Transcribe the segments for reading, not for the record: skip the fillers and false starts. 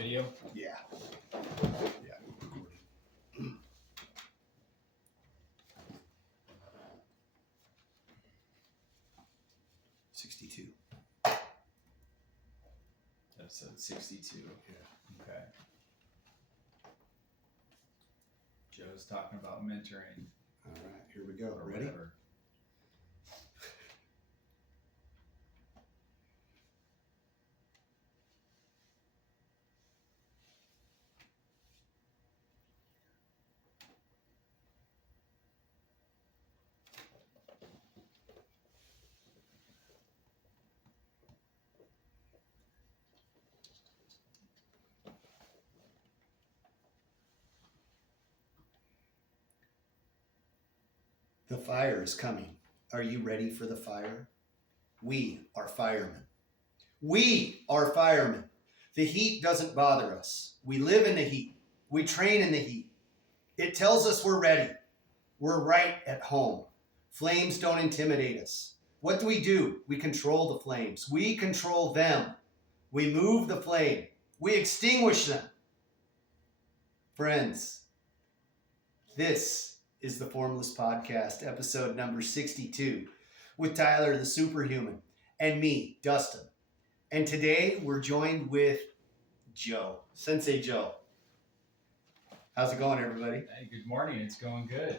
video? Yeah. Yeah. 62. Episode 62. Yeah. Okay. Joe's talking about mentoring. All right, here we go. Or Ready? whatever. The fire is coming. Are you ready for the fire? We are firemen. We are firemen. The heat doesn't bother us. We live in the heat. We train in the heat. It tells us we're ready. We're right at home. Flames don't intimidate us. What do? We control the flames. We control them. We move the flame. We extinguish them. Friends, this is the Formless Podcast, episode number 62, with Tyler the Superhuman and me, Dustin. And today we're joined with Joe, Sensei Joe. How's it going, everybody? Hey, good morning. It's going good.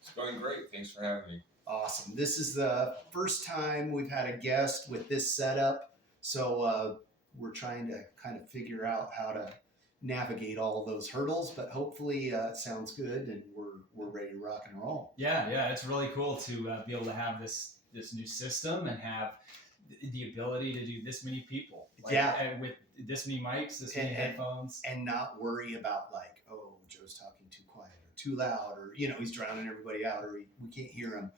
It's going great. Thanks for having me. Awesome. This is the first time we've had a guest with this setup, so we're trying to kind of figure out how to navigate all of those hurdles, but hopefully it sounds good and we're ready to rock and roll. Yeah. It's really cool to be able to have this new system and have the ability to do this many people. And with this many mics, this many headphones. And not worry about like, oh, Joe's talking too quiet or too loud, or, he's drowning everybody out, or we can't hear him.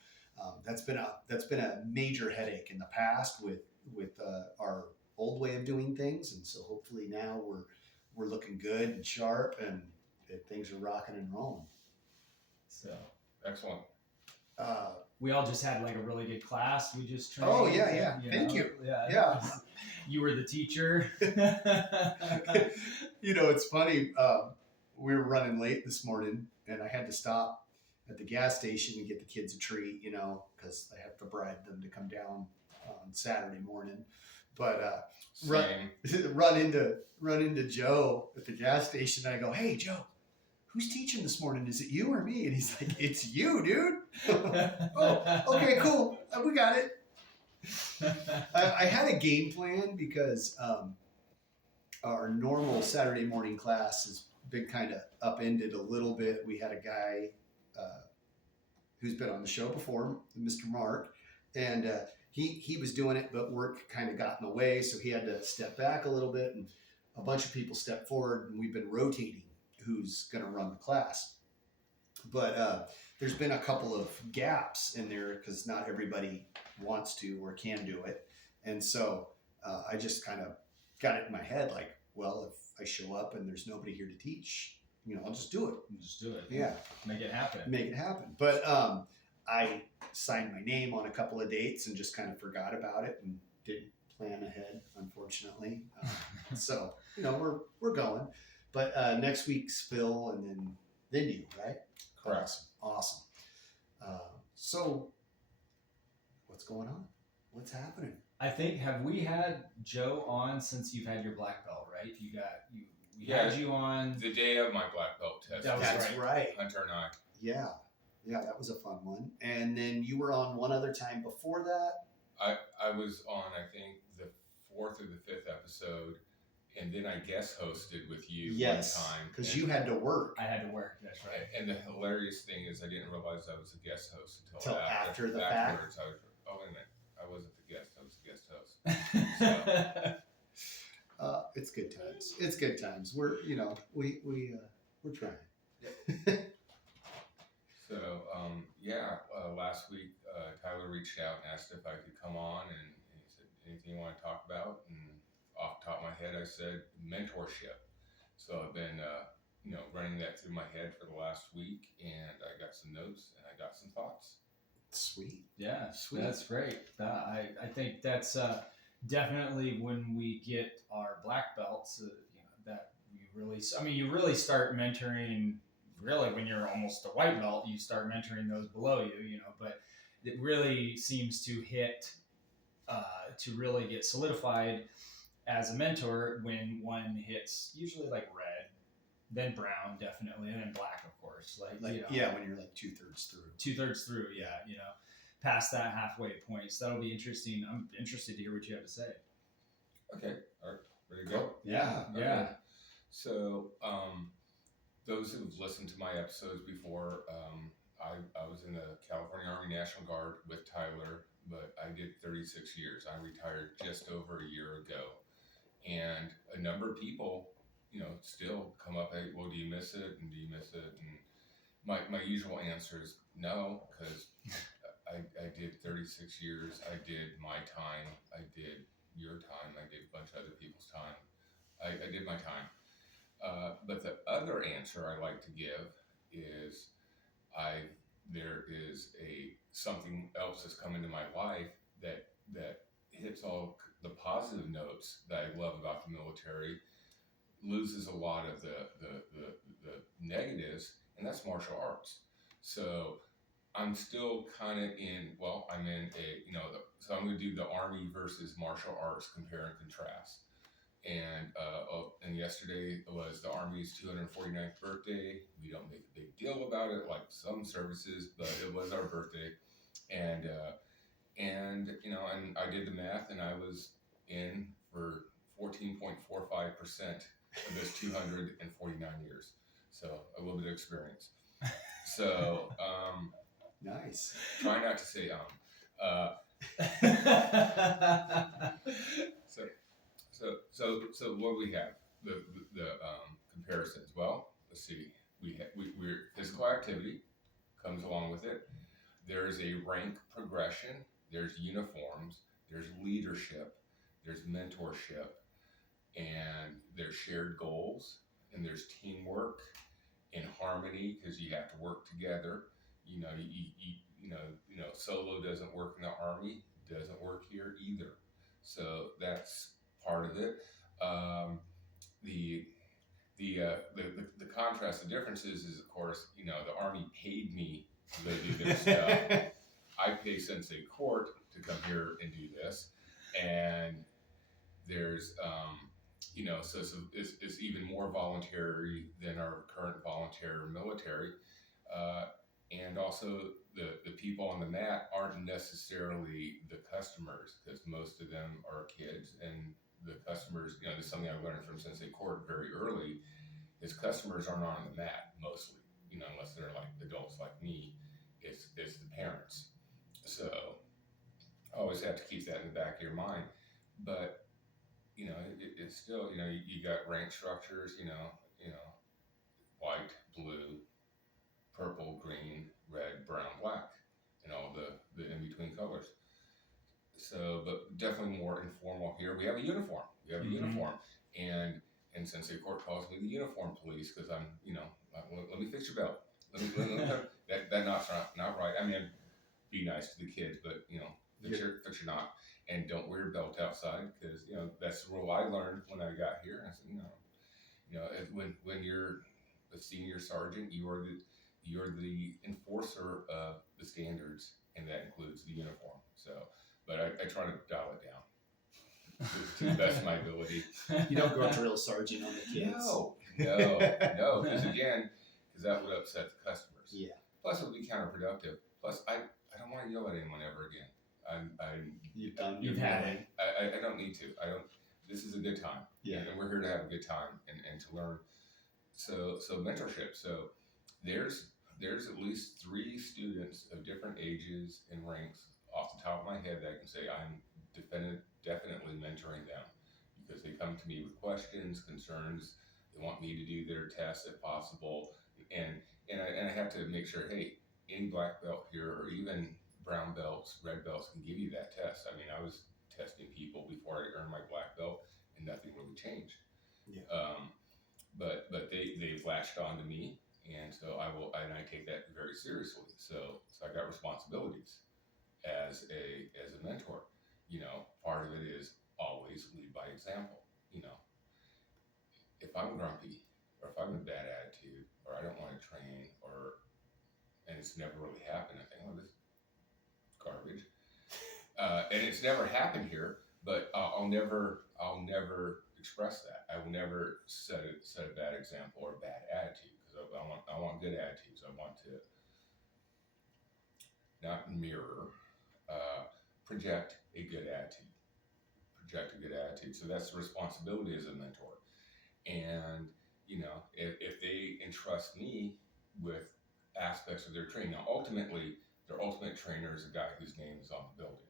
That's been a major headache in the past with our old way of doing things. And so hopefully now we're looking good and sharp and that things are rocking and rolling. So Excellent. we all just had like a really good class. We just trained. Oh yeah. Thank you. Yeah. You were the teacher. It's funny. We were running late this morning, and I had to stop at the gas station and get the kids a treat. Because I have to bribe them to come down on Saturday morning. But run into Joe at the gas station. And I go, "Hey, Joe, who's teaching this morning? Is it you or me?" And he's like, "It's you, dude." Oh, okay, cool. We got it. I had a game plan because our normal Saturday morning class has been kind of upended a little bit. We had a guy who's been on the show before, Mr. Mark, and he was doing it, but work kind of got in the way, so he had to step back a little bit, and a bunch of people stepped forward, and we've been rotating who's going to run the class. But there's been a couple of gaps in there because not everybody wants to or can do it. And so I just kind of got it in my head like, well, if I show up and there's nobody here to teach, I'll just do it. Just do it. Yeah. Make it happen. But I signed my name on a couple of dates and just kind of forgot about it and didn't plan ahead, unfortunately. So, we're going. But next week's Phil and then you, right? Correct. Awesome. So what's going on? What's happening? I think, have we had Joe on since you've had your black belt, right? We had you on the day of my black belt test. That's right. Hunter and I. Yeah, that was a fun one. And then you were on one other time before that? I was on, I think, the 4th or the 5th episode, and then I guest hosted with you one time. Because you had to work. I had to work, that's right. And the hilarious thing is I didn't realize I was a guest host until after the afterwards. fact. Oh, wait a minute. I wasn't the guest. I was the guest host. It's good times. It's good times. We're we're trying. So last week Tyler reached out and asked if I could come on, and he said, "Anything you want to talk about?" And off the top of my head, I said mentorship. So I've been running that through my head for the last week, and I got some notes and I got some thoughts. Sweet. Yeah, Sweet. That's great. I think that's definitely when we get our black belts, you really start mentoring really when you're almost a white belt. You start mentoring those below you, but it really seems to hit to really get solidified as a mentor when one hits usually like red, then brown definitely, and then black, of course. When you're like 2/3 through. 2/3 through, yeah. Past that halfway point. So that'll be interesting. I'm interested to hear what you have to say. Okay. All right. Ready to go? Yeah. Okay. Yeah. So, those who've listened to my episodes before, I was in the California Army National Guard with Tyler, but I did 36 years. I retired just over a year ago. And a number of people, still come up, hey, well, do you miss it? And do you miss it? And my usual answer is no, because I did 36 years. I did my time. I did your time. I did a bunch of other people's time. I did my time. But the other answer I like to give is there is something else that's come into my life that hits all the positive notes that I love about the military, loses a lot of the negatives, and that's martial arts. So I'm still kind of I'm in so I'm going to do the Army versus martial arts, compare and contrast. And yesterday was the Army's 249th birthday. We don't make a big deal about it like some services, but it was our birthday. And I did the math, and I was in for 14.45% of this 249 years. So a little bit of experience. So, nice. Try not to say So what do we have? The comparisons. Well, let's see. We're physical activity comes along with it. There's a rank progression. There's uniforms. There's leadership. There's mentorship, and there's shared goals, and there's teamwork and harmony because you have to work together. Solo doesn't work in the Army. Doesn't work here either. So that's part of it. The contrast, the difference is of course, the Army paid me to do this stuff. I pay Sensei Court to come here and do this, and there's so it's even more voluntary than our current volunteer military, and also the people on the mat aren't necessarily the customers, because most of them are kids, and the customers, this is something I learned from Sensei Court very early, is customers aren't on the mat mostly, unless they're like adults like me. It's the parents. So always have to keep that in the back of your mind. But it's still, you got rank structures, white, blue, purple, green, red, brown, black, and all the in between colors. So, but definitely more informal here. We have a uniform. And Sensei Court calls me the uniform police because I'm, let me fix your belt. That's not right. I mean, be nice to the kids, but fix your knot, and don't wear your belt outside, because that's the rule I learned when I got here. I said, when you're a senior sergeant, you're the enforcer of the standards, and that includes the uniform. So, but I try to dial it down to the best of my ability. You don't go drill sergeant on the kids. No, because that would upset the customers. Yeah. Plus, it would be counterproductive. Plus, I don't want to yell at anyone ever again. You've had it. I don't need to. This is a good time. Yeah. And we're here to have a good time and to learn. So mentorship. So there's at least 3 students of different ages and ranks off the top of my head that I can say I'm definitely mentoring them, because they come to me with questions, concerns. They want me to do their tests if possible, and I have to make sure, hey, any black belt here or even brown belts, red belts can give you that test. I mean, I was testing people before I earned my black belt, and nothing really changed. Yeah. But they've latched on to me, and so I take that very seriously. So I got responsibilities as a mentor. Part of it is always lead by example. If if I'm grumpy or if I'm in a bad attitude or I don't want to train and it's never really happened, I think, oh, this is garbage. And it's never happened here, but I'll never express that. I will never set a bad example or a bad attitude because I want good attitudes. I want to not mirror, project a good attitude. So that's the responsibility as a mentor. And if they entrust me with aspects of their training, now ultimately their ultimate trainer is a guy whose name is on the building.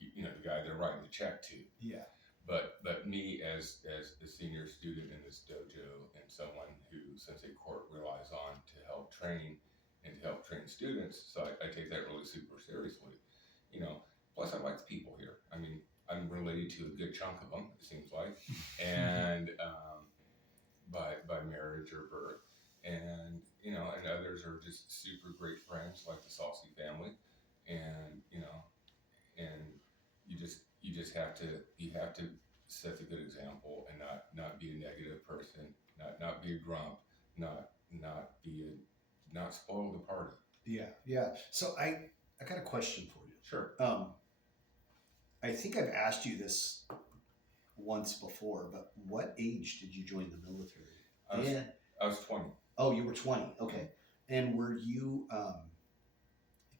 The guy they're writing the check to. Yeah. But me as the senior student in this dojo and someone who Sensei Court relies on to help train and to help train students, so I take that really super seriously. Plus I like the people here. I mean, I'm related to a good chunk of them, it seems like, and by marriage or birth, and and others are just super great friends, like the Saucy family, and and you just have to set the good example and not be a negative person, not be a grump, not spoil the party. Yeah. So I got a question for you. Sure. I think I've asked you this once before, but what age did you join the military? I was 20. Oh, you were 20. Okay. And were you,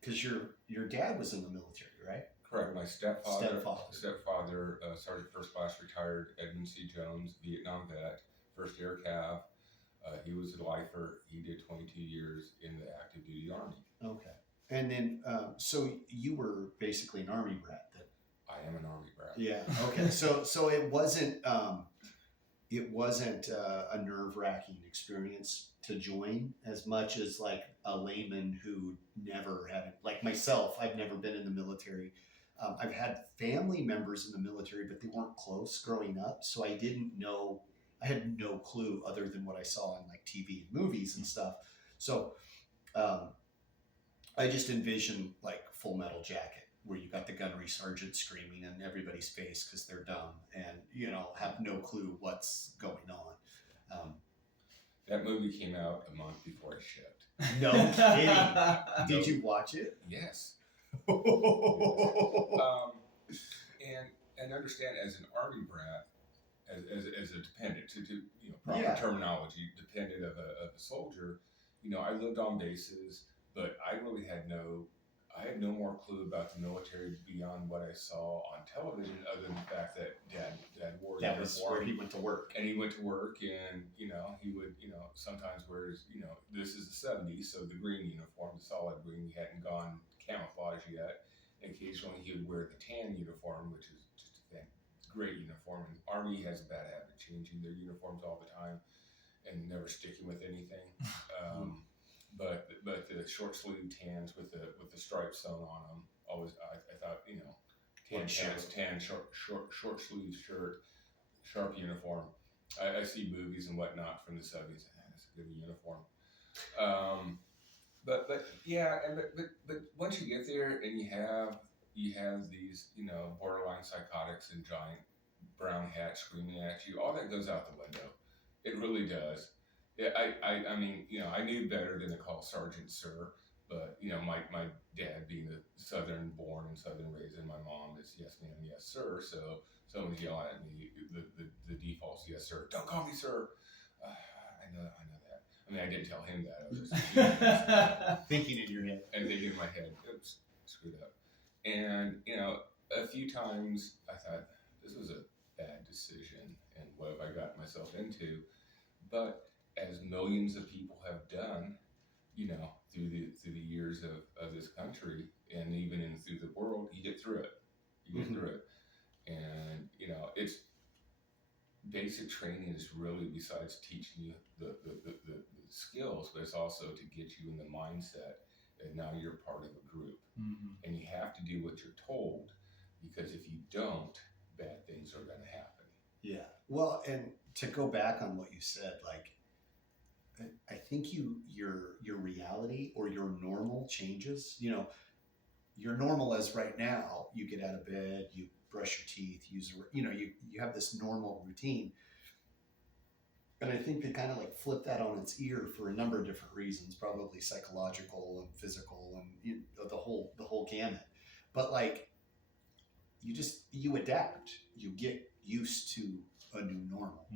because your dad was in the military, right? Correct. My stepfather, Sergeant First Class retired Edmund C. Jones, Vietnam vet, first Air Cav. He was a lifer. He did 22 years in the active duty Army. Okay. And then, so you were basically an Army brat then? I am an Army brat. Yeah. Okay. So it wasn't a nerve-wracking experience to join as much as like a layman who never had, like myself, I've never been in the military. I've had family members in the military, but they weren't close growing up. So I had no clue other than what I saw on like TV and movies and stuff. So I just envisioned like Full Metal Jacket, where you got the gunnery sergeant screaming in everybody's face because they're dumb and, have no clue what's going on. That movie came out a month before it shipped. No kidding. Did you watch it? Yes. And understand, as an Army brat, as a dependent, to proper terminology, dependent of a soldier, I lived on bases, but I really had no more clue about the military beyond what I saw on television, other than the fact that Dad wore that was where he went to work. And he went to work, and he would sometimes wear his, this is the 70s, so the green uniform, the solid green, he hadn't gone camouflage yet. And occasionally he would wear the tan uniform, which is just a great uniform. And Army has a bad habit of changing their uniforms all the time and never sticking with anything. But the short sleeve tans with the stripes sewn on them, always I thought tan short sleeve shirt, sharp uniform. I see movies and whatnot from the 70s. That's a good uniform. But once you get there and you have these borderline psychotics and giant brown hats screaming at you, all that goes out the window. It really does. Yeah, I mean, I knew better than to call Sergeant Sir, but my dad being a Southern born and Southern raised, and my mom is yes ma'am, yes sir. So someone's yelling at me, the default's yes sir. Don't call me sir. I know that. I mean, I didn't tell him that. I was just thinking in your head. And thinking in my head, oops, screwed up. And a few times I thought this was a bad decision, and what have I gotten myself into? But as millions of people have done, through the years of this country, and even through the world, you get through it. Through it, and it's basic training is really, besides teaching you the skills, but it's also to get you in the mindset that now you're part of a group, and you have to do what you're told, because if you don't, bad things are going to happen. Yeah. Well, and to go back on what you said, like, I think your reality or your normal changes. Your normal as right now, you get out of bed, you brush your teeth, you have this normal routine. And I think they kind of like flip that on its ear for a number of different reasons, probably psychological and physical and the whole gamut. But like you adapt, you get used to a new normal,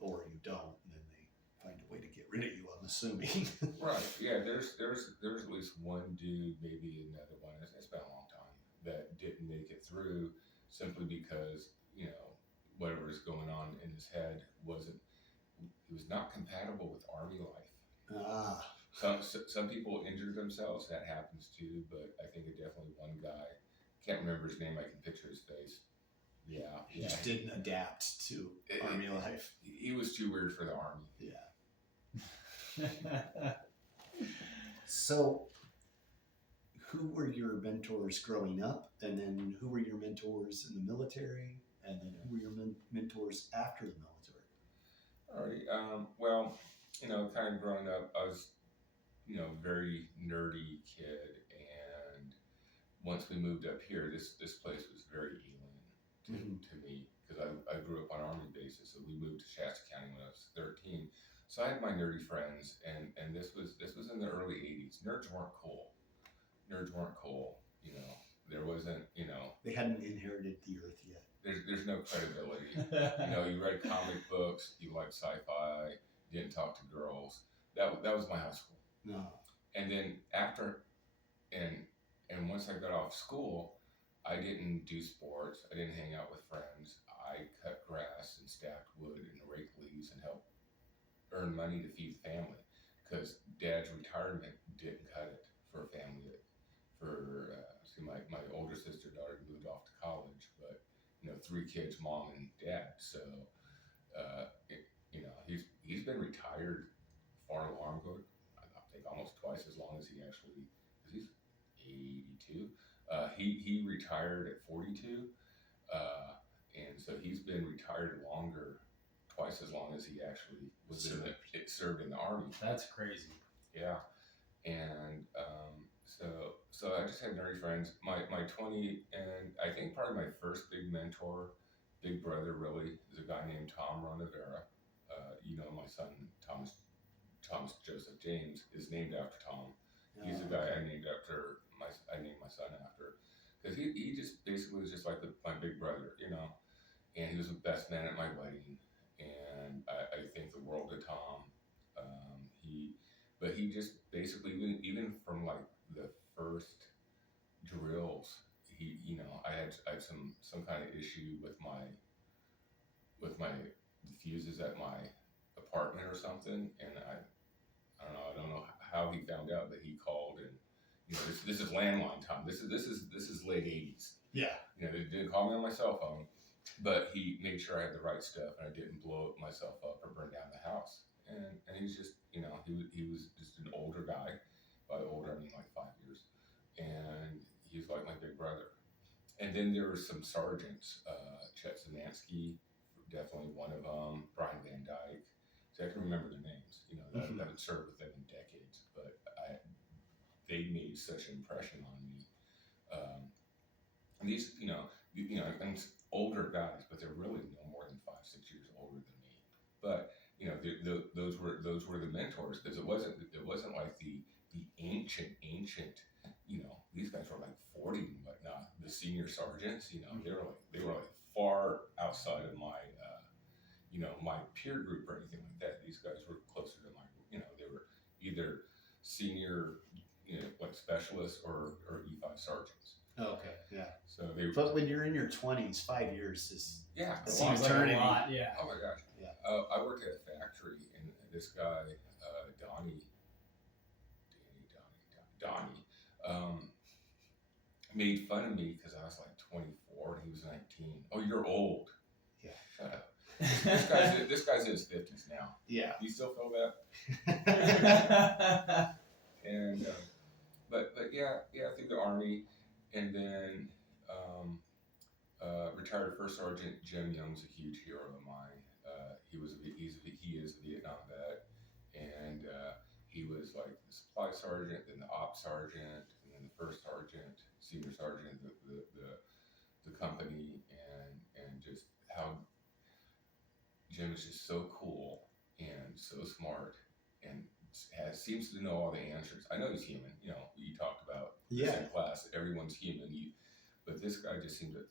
or you don't, and then they find a way to get rid of you. I'm assuming. Right. Yeah. There's at least one dude, maybe another one. It's been a long time that didn't make it through simply because whatever is going on in his head it was not compatible with army life. Some people injure themselves. That happens too. But I think definitely one guy, can't remember his name. I can picture his face. Yeah. He just didn't adapt to army life. He was too weird for the army. Yeah. So, who were your mentors growing up, and then who were your mentors in the military, and then who were your mentors after the military? All right. Well, kind of growing up, I was, very nerdy kid, and once we moved up here, this place was very alien to me because I grew up on Army bases, so we moved to Shasta County when I was 13. So I had my nerdy friends, and this was in the early '80s. Nerds weren't cool. There wasn't, They hadn't inherited the earth yet. There's no credibility. You read comic books, you liked sci-fi, didn't talk to girls. That was my high school. No. And then after, and once I got off school, I didn't do sports. I didn't hang out with friends. I cut grass and stacked wood and raked leaves and helped earn money to feed the family because Dad's retirement didn't cut it for a family. My older sister daughter moved off to college, but 3 kids, mom and dad. So he's been retired far longer. I think almost twice as long as he actually, because he's 82. He retired at 42, and so he's been retired longer, twice as long as he actually was served in the army. That's crazy. Yeah, and so I just had nerdy friends. My 20, and I think probably my first big mentor, big brother really, is a guy named Tom Ronavera. My son Thomas Joseph James is named after Tom. He's the guy I named my son after, because he just basically was just like my big brother, and he was the best man at my wedding, and I think the world of Tom. But he just basically, even from like the first drills, I had some kind of issue with my fuses at my apartment or something, and I don't know how he found out, but he called, and this is landline time. This is late '80s. Yeah. They didn't call me on my cell phone, but he made sure I had the right stuff and I didn't blow myself up or burn down the house. And he's just, he was just an older guy. By older, I mean like 5 years. And he's like my big brother. And then there were some sergeants, Chet Zanansky, definitely one of them, Brian Van Dyke. So I can remember their names. I haven't served with them in decades, but they made such an impression on me. And these, I'm older guys, but they're really no more than 5-6 years older than me. But those were the mentors, because it wasn't like the ancient. These guys were like 40 and whatnot. The senior sergeants, they were like far outside of my my peer group or anything like that. These guys were closer to my, they were either senior, like specialists or E5 sergeants. Okay, yeah. So But when you're in your 20s, 5 years is it Seems like a lot, yeah. Oh my gosh. Yeah. I worked at a factory, and this guy, Donnie, made fun of me because I was like 24 and he was 19. Oh, you're old. Yeah. Shut up. This guy's in his 50s now. Yeah. Do you still feel that? And but yeah, through the army, and then retired First Sergeant Jim Young's a huge hero of mine. He is a Vietnam vet, and he was like the supply sergeant, then the ops sergeant, and then the first sergeant, senior sergeant, the company, and just how Jim is just so cool. and so smart, and seems to know all the answers. I know he's human. You talked about this in class. Everyone's human. But this guy just seemed to,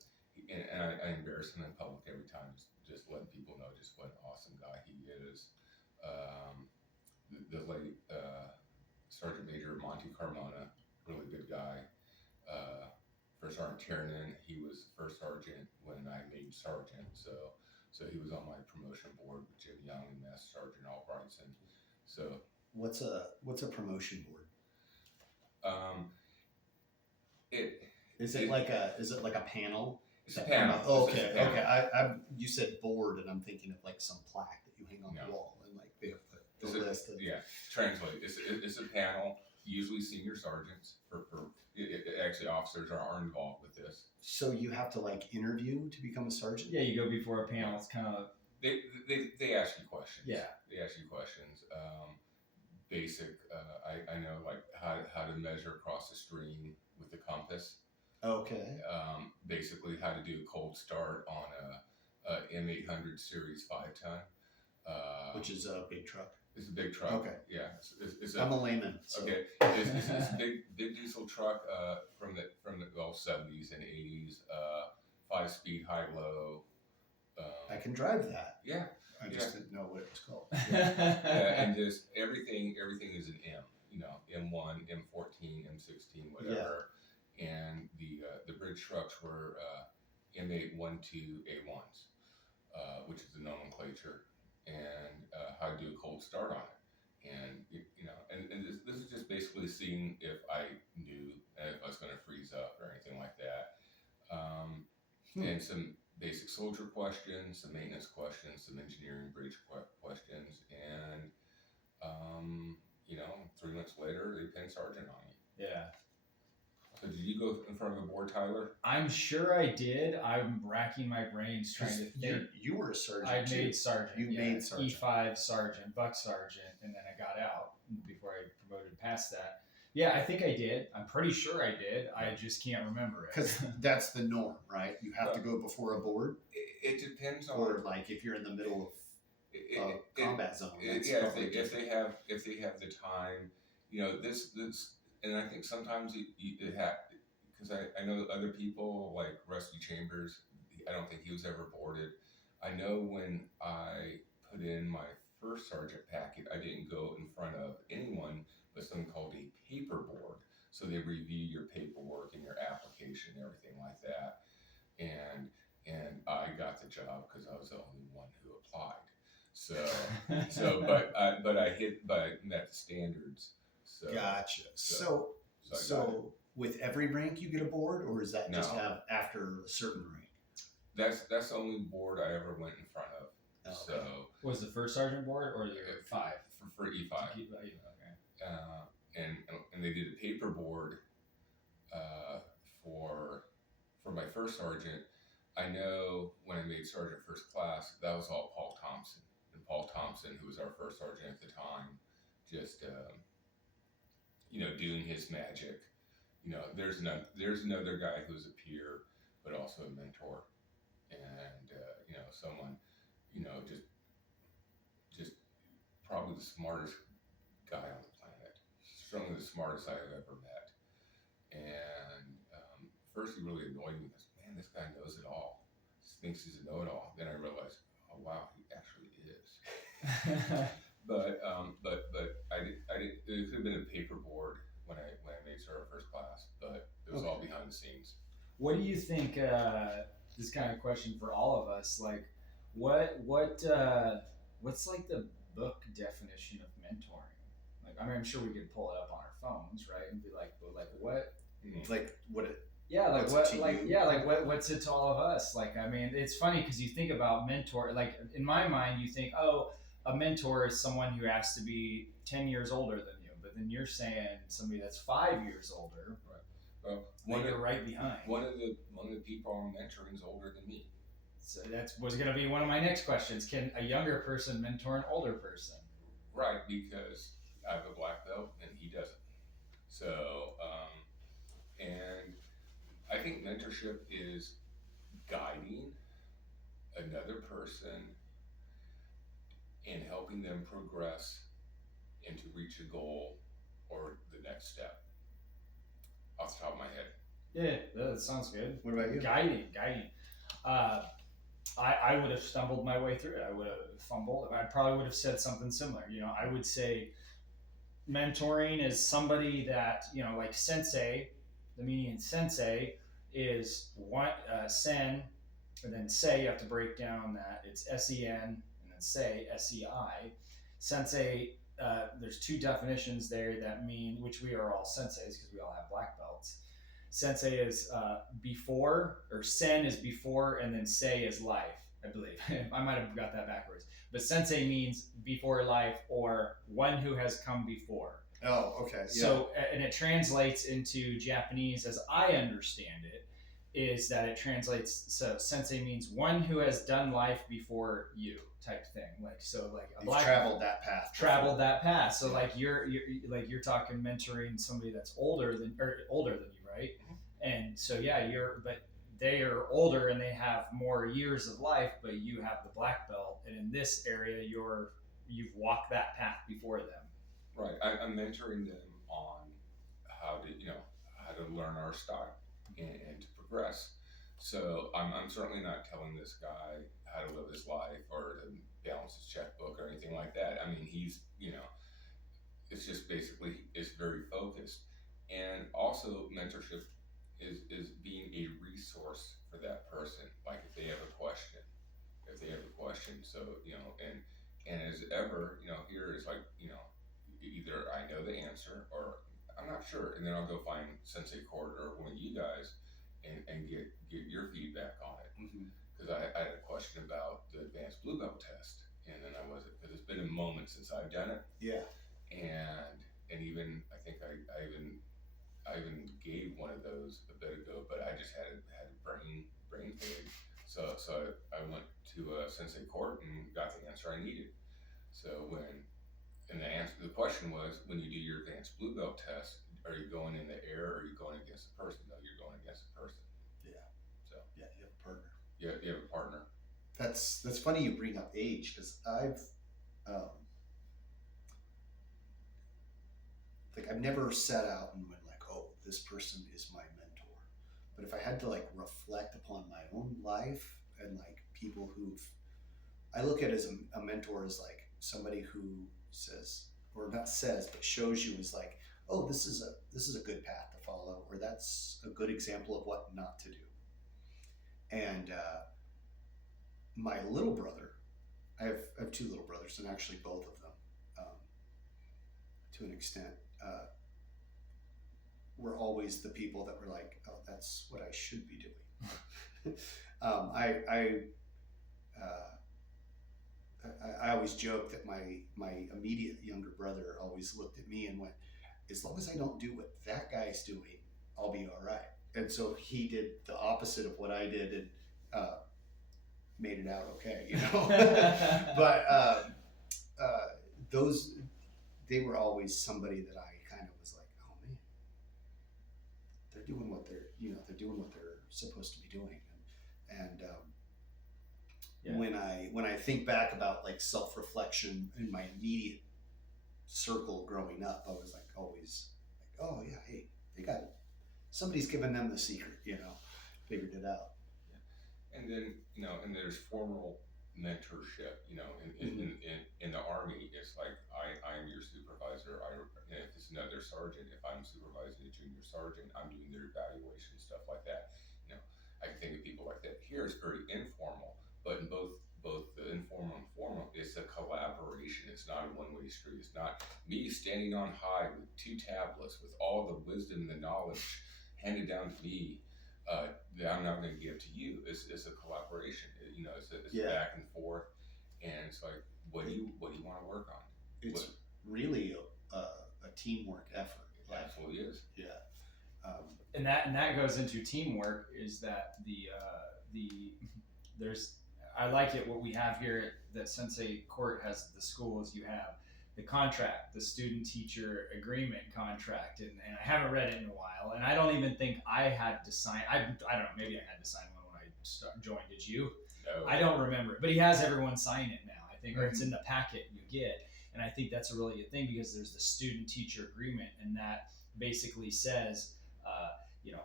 and I embarrass him in public every time, just letting people know just what an awesome guy he is. The late Sergeant Major Monty Carmona, really good guy. First Sergeant Tiernan, he was first sergeant when I made sergeant, so he was on my promotion board with Jim Young and Master Sergeant Albrightson. So what's a promotion board? Is it like a panel? It's a panel. Okay. You said board, and I'm thinking of like some plaque that you hang on the wall, and like they have the list. Translate. It's a panel. Usually senior sergeants. Actually, officers are involved with this. So you have to like interview to become a sergeant? Yeah, you go before a panel. It's kind of they ask you questions. Yeah, they ask you questions. Basic. I know like how to measure across the stream with the compass. Okay. Basically, how to do a cold start on a M800 Series 5-ton, which is a big truck. It's a big truck. Okay. Yeah. I'm a layman. So. Okay. It's a big diesel truck from the 70s and 80s. 5-speed high low. I can drive that. Yeah. I just didn't know what it was called. And just everything is an M. M1, M14, M16, whatever. Yeah. And the bridge trucks were M812 A1s, which is the nomenclature, and how to do a cold start on it. And this is just basically seeing if I knew if I was going to freeze up or anything like that. And some basic soldier questions, some maintenance questions, some engineering bridge questions, and 3 months later they pin sergeant on you. Yeah. So did you go in front of a board, Tyler? I'm sure I did. I'm racking my brains trying to think. You were a sergeant. I made sergeant. You made sergeant. E5 sergeant, buck sergeant, and then I got out before I promoted past that. Yeah, I think I did. I'm pretty sure I did. I just can't remember it. Because that's the norm, right? You have to go before a board. It depends on. Or like if you're in the middle of combat zone. If they have the time, this, and I think sometimes you have, because I know other people like Rusty Chambers. I don't think he was ever boarded. I know when I put in my first sergeant packet, I didn't go in front of anyone but something called a paper board. So they review your paperwork and your application and everything like that. And I got the job because I was the only one who applied. But I met the standards. So, gotcha. So with every rank you get a board, or is that just after a certain rank? That's the only board I ever went in front of. Okay. So was the first sergeant board or your 5 for E5? Okay. And they did a paper board for my first sergeant. I know when I made sergeant first class, that was all Paul Thompson. And Paul Thompson, who was our first sergeant at the time, just doing his magic. There's another guy who's a peer, but also a mentor, and someone, just probably the smartest guy on the planet, certainly the smartest I've ever met. And first he really annoyed me because, man, this guy knows it all. He thinks he's a know-it-all. Then I realized, oh wow, he actually is. But I did. It could have been a paper board when I made sergeant first class, but it was all behind the scenes. What do you think? This kind of question for all of us, like, what's like the book definition of mentoring? Like, I mean, I'm sure we could pull it up on our phones, right, and be like, but like what? Like what? What's it to all of us? Like, I mean, it's funny because you think about mentor. Like in my mind, you think, oh, a mentor is someone who has to be 10 years older than you, but then you're saying somebody that's 5 years older. Right. Well, you're right behind. One of the people I'm mentoring is older than me. So that was going to be one of my next questions. Can a younger person mentor an older person? Right, because I have a black belt and he doesn't. So, and I think mentorship is guiding another person and helping helping them progress and to reach a goal or the next step. Off the top of my head. Yeah, that sounds good. What about you? Guiding. I would have stumbled my way through it. I would have fumbled. I probably would have said something similar. I would say mentoring is somebody that, like sensei, the meaning in sensei is one, sen, and then sei, you have to break down that it's sen, and then sei, sei. Sensei, there's two definitions there that mean, which we are all senseis because we all have black belts. Sensei is before, or sen is before, and then sei is life, I believe. I might have got that backwards. But sensei means before life, or one who has come before. Oh, okay. Yeah. So, and it translates into Japanese, as I understand it, is that it translates, so sensei means one who has done life before you, type thing. Like, so like a You've traveled that path. Traveled that path. So like you're talking mentoring somebody that's older than you, right? Mm-hmm. And so yeah, but they are older and they have more years of life, but you have the black belt, and in this area you've walked that path before them. Right. I'm mentoring them on how to learn our style and to progress. So I'm certainly not telling this guy how to live his life or to balance his checkbook or anything like that. I mean, he's, it's just basically, it's very focused. And also mentorship is being a resource for that person. Like if they have a question. So, and as ever, here is like, either I know the answer or I'm not sure. And then I'll go find Sensei Court or one of you guys and get your feedback on it. Because I had a question about the advanced blue belt test, and then because it's been a moment since I've done it. Yeah. And even I think I even gave one of those a bit ago, but I just had a brain fade. So I went to Sensei Court and got the answer I needed. So the question was, when you do your advanced blue belt test, are you going in the air or are you going against the person? No, you're going against the person. Yeah. So yeah, you have a partner. Yeah, you have a partner. That's funny you bring up age, because I've never set out and went like, oh, this person is my mentor. But if I had to like reflect upon my own life and like people I look at as a mentor as like somebody who says, or not says, but shows you as like, oh, this is a good path to follow, or that's a good example of what not to do. And my little brother, I have two little brothers, and actually both of them, to an extent, were always the people that were like, oh, that's what I should be doing. I always joke that my immediate younger brother always looked at me and went, as long as I don't do what that guy's doing, I'll be all right. And so he did the opposite of what I did and made it out okay, But they were always somebody that I kind of was like, oh man, they're doing what they're supposed to be doing. And yeah. When I think back about like self-reflection in my immediate circle growing up, I was like always like, oh yeah, hey, they got it. Somebody's given them the secret, figured it out. Yeah. And then, and there's formal mentorship, in the Army. It's like, I am your supervisor. If it's another sergeant, if I'm supervising a junior sergeant, I'm doing their evaluation, stuff like that. I can think of people like that. Here it's very informal, but in both the informal and formal, it's a collaboration. It's not a one-way street. It's not me standing on high with two tablets with all the wisdom and the knowledge handed down to me that I'm not going to give to you. It's a collaboration. It's back and forth, and it's like, what do you want to work on? It's really a teamwork effort. It absolutely is. Yeah. And that goes into teamwork, is that I like it what we have here that Sensei Court has at the school is you have the contract, the student teacher agreement contract, and I haven't read it in a while, and I don't even think I had to sign. I don't know, maybe I had to sign one when I joined. Did you? No. I don't remember, but he has everyone sign it now. I think, or it's in the packet you get. And I think that's a really good thing because there's the student-teacher agreement, and that basically says,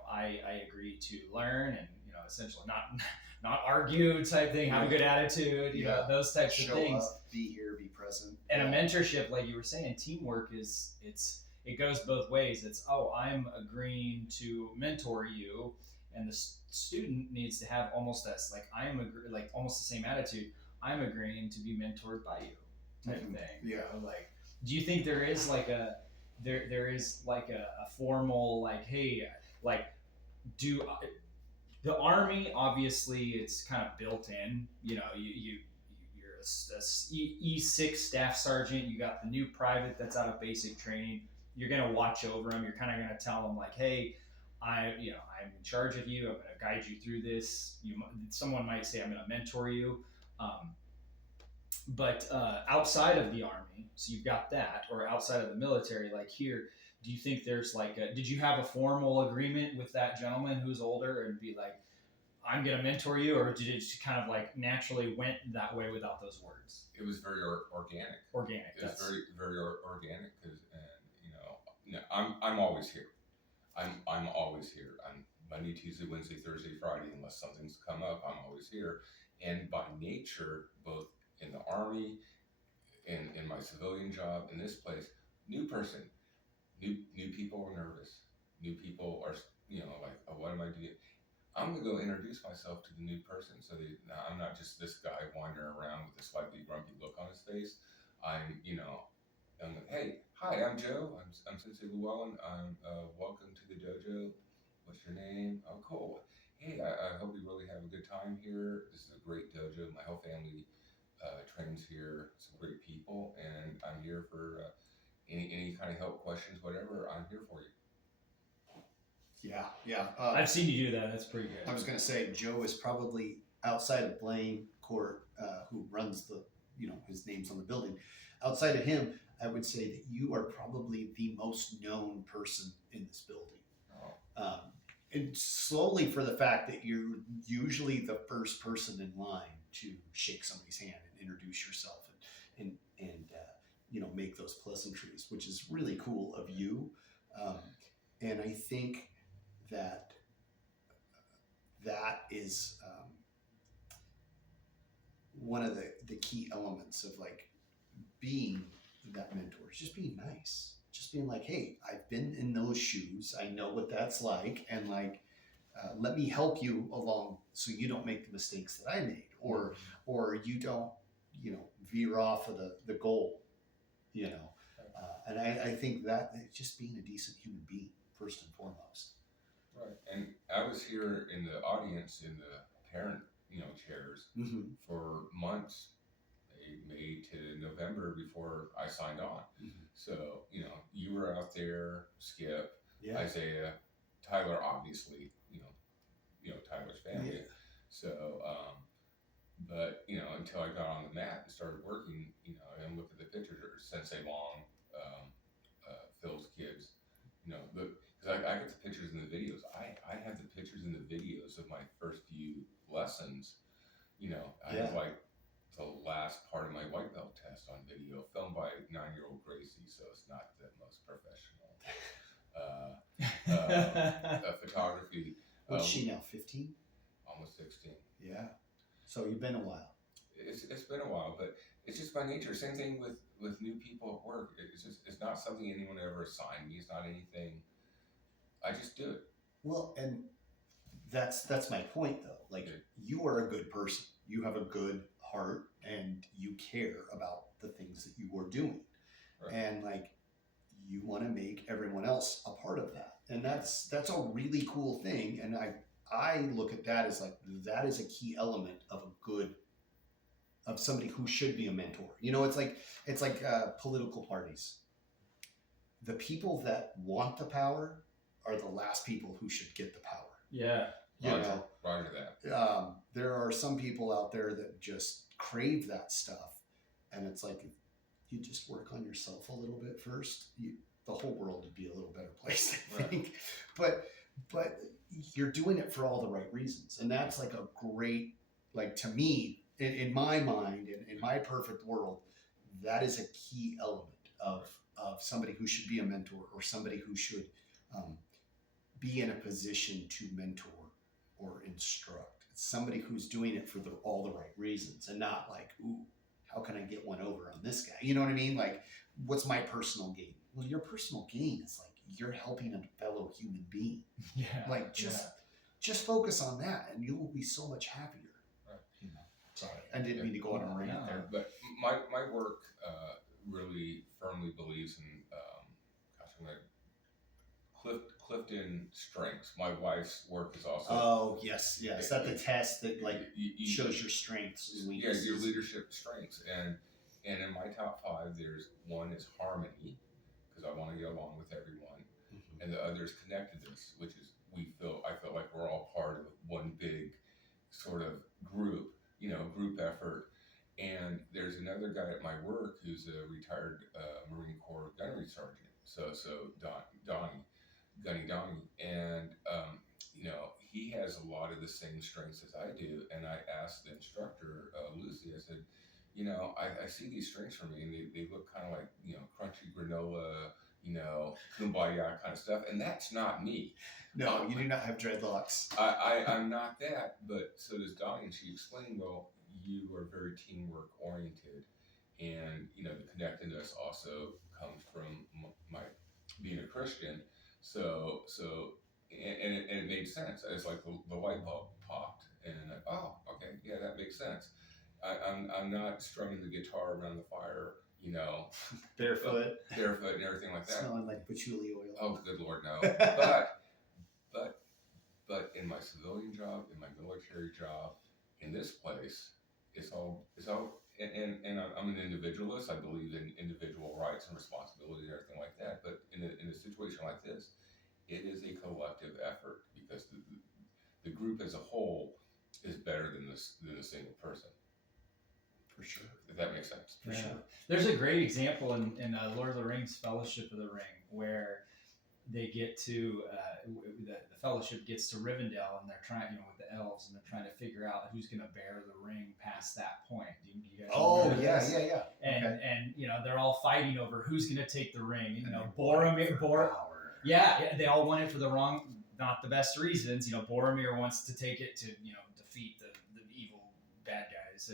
I agree to learn and, essentially not argue type thing, have a good attitude, those types of things. Show up, be here, be present. And a mentorship, like you were saying, teamwork it goes both ways. It's, I'm agreeing to mentor you, and the student needs to have almost this, almost the same attitude. I'm agreeing to be mentored by you type thing. Yeah. Like, do you think there is like a formal, hey, the Army, obviously it's kind of built in, you're a E6 staff sergeant, you got the new private that's out of basic training, you're going to watch over them, you're kind of going to tell them like, hey, I'm in charge of you, I'm going to guide you through this. Someone might say I'm going to mentor you. But outside of the Army, so you've got that, or outside of the military, like here, do you think there's did you have a formal agreement with that gentleman who's older and be like, I'm going to mentor you, or did it just kind of naturally went that way without those words? It was very organic. Organic. It was very, very organic, I'm always here. I'm always here. I'm Monday, Tuesday, Wednesday, Thursday, Friday, unless something's come up, I'm always here. And by nature, both in the Army and in my civilian job in this place, new person, new people are nervous. New people are, what am I doing? I'm going to go introduce myself to the new person so that I'm not just this guy wandering around with a slightly grumpy look on his face. I'm like, hey, hi, I'm Joe. I'm Sensei Llewellyn. I'm welcome to the dojo. What's your name? Oh, cool. Hey, I hope you really have a good time here. This is a great dojo. My whole family trains here. Some great people, and I'm here for any kind of help, questions, whatever. I'm here for you. Yeah. I've seen you do that. That's pretty good. I was going to say, Joe is probably outside of Blaine Court, who runs his name's on the building. Outside of him, I would say that you are probably the most known person in this building. Oh. And slowly for the fact that you're usually the first person in line to shake somebody's hand and introduce yourself and make those pleasantries, which is really cool of you. And I think that is one of the key elements of being that mentor, is just being nice, just being like, hey, I've been in those shoes, I know what that's like, and let me help you along so you don't make the mistakes that I made, or you don't veer off of the goal, and I think that just being a decent human being first and foremost. Right, and I was here in the audience in the parent, chairs for months, May to November before I signed on. So you were out there, Skip, Isaiah, Tyler, obviously, Tyler's family. Yeah. So, but until I got on the mat and started working, and looked at the pictures, or Sensei Long, Phil's kids, because I get the pictures and the videos. I have the pictures and the videos of my first few lessons. I have the last part of my white belt test on video, filmed by 9-year-old Gracie, so it's not the most professional photography. What's she now, 15? Almost 16. Yeah. So you've been a while. It's been a while, but it's just by nature. Same thing with new people at work. It's not something anyone ever assigned me. It's not anything. I just do it. Well, and that's my point, though. You are a good person. You have a good heart, and you care about the things that you are doing, right. And you want to make everyone else a part of that, and that's a really cool thing. And I look at that as that is a key element of somebody who should be a mentor. It's like political parties. The people that want the power are the last people who should get the power. Yeah. Roger that. There are some people out there that just crave that stuff, and it's like, if you just work on yourself a little bit first, the whole world would be a little better place, I think. But you're doing it for all the right reasons, and that's a great, to me, in my mind, in my perfect world, that is a key element of somebody who should be a mentor or somebody who should be in a position to mentor or instruct. It's somebody who's doing it for all the right reasons and not like, ooh, how can I get one over on this guy? You know what I mean? Like, what's my personal gain? Well, your personal gain is like you're helping a fellow human being. Yeah. Like just focus on that, and you will be so much happier. Right. You know. Sorry, I didn't mean to go on a rant there. But my work really firmly believes in Clifton strengths. My wife's work is also. Oh yes. That's the test that shows your strengths and weaknesses. Yeah, your leadership strengths, and in my top 5, there's one is harmony, because I want to get along with everyone, and the other is connectedness, which is I feel like we're all part of one big sort of group, group effort. And there's another guy at my work who's a retired Marine Corps gunnery sergeant. So Gunny Donnie, and he has a lot of the same strengths as I do. And I asked the instructor, Lucy, I said, I see these strengths for me, and they look kind of like crunchy granola, kumbaya kind of stuff, and that's not me. No, you do not have dreadlocks. I'm not that, but so does Donnie, and she explained, well, you are very teamwork oriented, and the connectedness also comes from my being a Christian. So and it made sense. It's like the light bulb popped, and okay, yeah, that makes sense. I'm not strumming the guitar around the fire, barefoot and everything like that. Smelling like patchouli oil. Oh, good Lord, no. But in my civilian job, in my military job, in this place, it's all. And I'm an individualist. I believe in individual rights and responsibility and everything like that. But in a situation like this, it is a collective effort, because the group as a whole is better than a single person. For sure. If that makes sense. For sure. There's a great example in Lord of the Rings Fellowship of the Ring, where they get to the Fellowship gets to Rivendell, and they're trying, with the elves, and they're trying to figure out who's going to bear the ring past that point. Do you guys remember this? Yeah. And they're all fighting over who's going to take the ring. Boromir. Yeah, they all want it for not the best reasons. Boromir wants to take it to defeat the evil bad guys,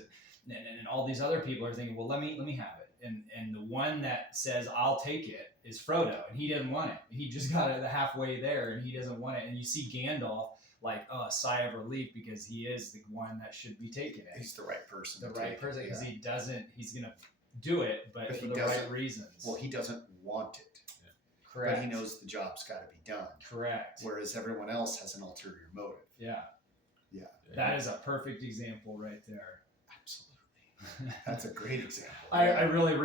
and all these other people are thinking, well, let me have it. And the one that says I'll take it is Frodo, and he didn't want it. He just got it halfway there, and he doesn't want it. And you see Gandalf like a sigh of relief, because he is the one that should be taking it. He's the right person. Because he doesn't. He's gonna do it, but for the right reasons. Well, he doesn't want it. Yeah. Correct. But he knows the job's got to be done. Correct. Whereas everyone else has an ulterior motive. Yeah. Yeah. That is a perfect example right there. Absolutely. That's a great example. I really,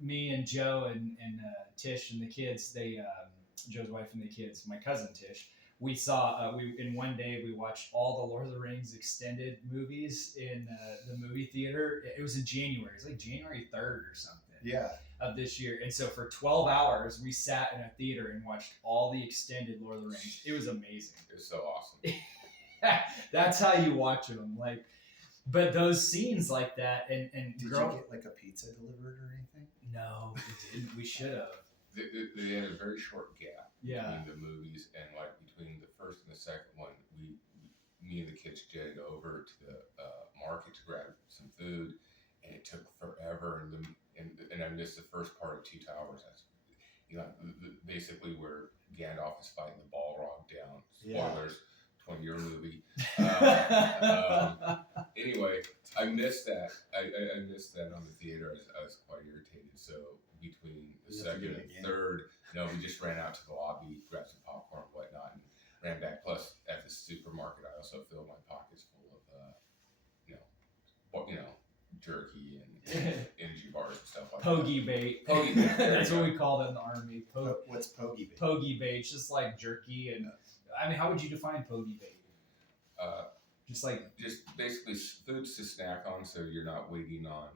me and Joe and Tish and the kids, Joe's wife and the kids, my cousin Tish, we saw, in one day we watched all the Lord of the Rings extended movies in the movie theater. It was in January. It was like January 3rd or something. Yeah. Of this year. And so for 12 hours, we sat in a theater and watched all the extended Lord of the Rings. It was amazing. It was so awesome. That's how you watch them. But those scenes like that, and did you get like a pizza delivered or anything? No, we didn't. We should have. They had a very short gap between the movies, and between the first and the second one, me and the kids jetted over to the market to grab some food, and it took forever. And I missed the first part of Two Towers. Basically where Gandalf is fighting the Balrog down. Spoilers. 20-year movie. Anyway, I missed that. I missed that on the theater. I was quite irritated. So between the second and third, we just ran out to the lobby, grabbed some popcorn and whatnot, and ran back. Plus, at the supermarket, I also filled my pockets full of, jerky and energy bars and stuff like Pogey bait. Pogey bait. That's what we called it in the Army. What's pogey bait? Pogey bait. It's just like jerky and. I mean, how would you define pogey bait? Just basically foods to snack on, so you're not waiting on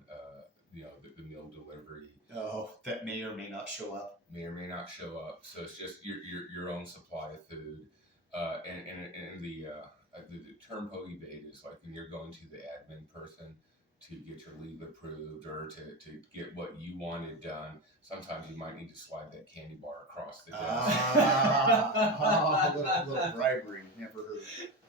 the meal delivery. Oh, that may or may not show up. So it's just your own supply of food. And the the term pogibait is like when you're going to the admin person to get your leave approved or to get what you wanted done. Sometimes you might need to slide that candy bar across the desk. Little bribery, never heard.